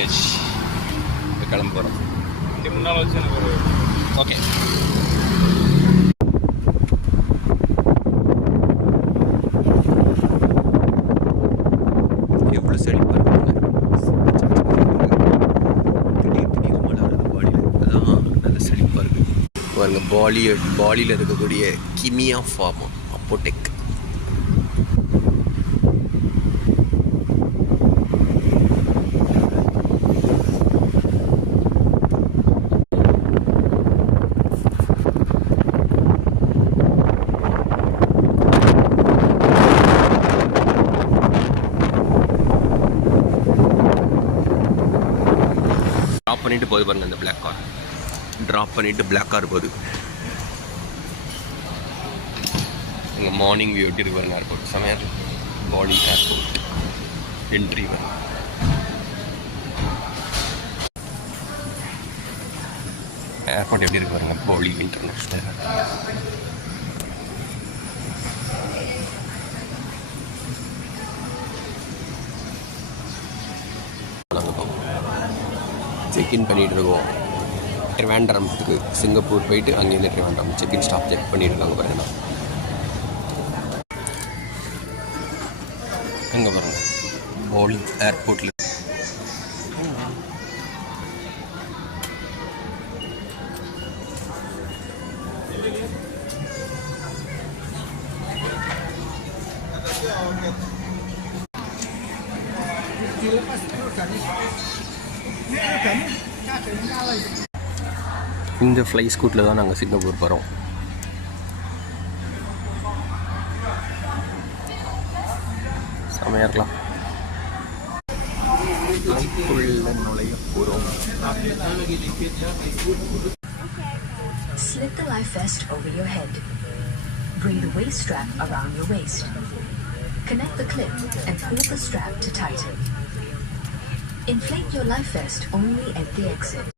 ஏற்றியாச்சு. கிளம்ப போகிறோம். ஓகே. எவ்வளோ செழிப்பாக இருக்காங்க. திடீர்னு மழை வருது பாலியில். அதான் நல்ல செழிப்பாக இருக்குது பாருங்க. பாலியில் இருக்கக்கூடிய கிமியா ஃபார்மா அப்போடெக். ட்ராப் பண்ணிட்டு போகுது பாருங்க அந்த பிளாக் கார். ட்ராப் பண்ணிட்டு பிளாக் கார் போகுது. இங்கே மார்னிங் வியூ எப்படி இருக்கு பாருங்க. ஏர்போர்ட் செமையாக பாலி ஏர்போர்ட் என்ட்ரி வரும். ஏர்போர்ட் எப்படி இருக்கு பாருங்க. Poly international. செக்இன் பண்ணிகிட்டு இருக்கோம். ட்ரிவாண்ட்ரம்க்கு சிங்கப்பூர் போயிட்டு அங்கேருந்து ட்ரிவாண்ட்ரம் செக்இன் ஸ்டாப் செக் பண்ணிட்டு இருக்காங்க பாருங்க. அங்கே பாருங்க பாலி ஏர்போர்ட்டில். இந்த ஃப்ளை ஸ்கூட்டில் தான் நாங்கள் சிங்கப்பூர் போகிறோம். செமையாக இருக்கலாம். நுழைய போகிறோம். Slip the life vest over your head. Bring the waist strap around your waist. Connect the clip and pull the strap to tighten. Inflate your life vest only at the exit.